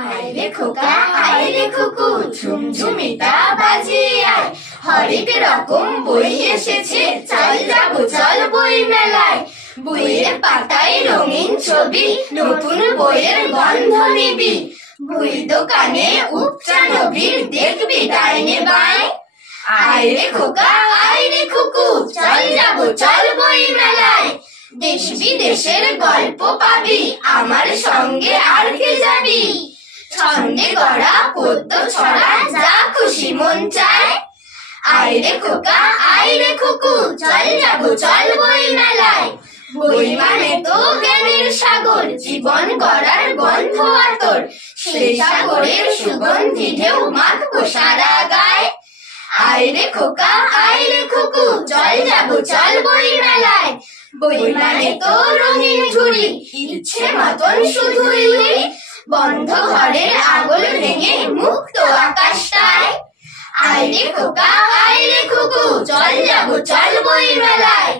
আইরে খোকা আইরে খুকু ঝুমঝুমিটা বাজিয়ে আয়, হরেক রকম বই এসেছে, চল যাবো চল বই মেলায়। বইয়ের পাতায় রঙিন ছবি, নতুন বইয়ের গন্ধ নিবি। বই দোকানে উপচা নবীর দেখবি ডাইনে বাঁয়ে। আইরে খোকা আইরে খুকু চল যাবো চল বই মেলায়। দেশ বিদেশের গল্প পাবি, আমার সঙ্গে আর কে যাবি? ছন্দে গড়া পদ্য ছড়া যা খুশি মন চায়। আইরে খোকা আইরে খুকু চল যাবো চল বই মেলায়। বই মানে তো জ্ঞানের সাগর, জীবন গড়ার গন্ধ আতর, সেই সাগরের সুগন্ধি ঢেউ মাখবো সারা গায়ে। আইরে খোকা আইরে খুকু চল যাবো চল বই মেলায়। বই মানে তো রঙিন ঝুড়ি, ইচ্ছে মতন শুধুই উড়ি, বন্ধ ঘরের আগল ভেঙে মুক্ত আকাশটায়। আইরে খোকা আইরে খুকু চল যাবো চল বই মেলায়।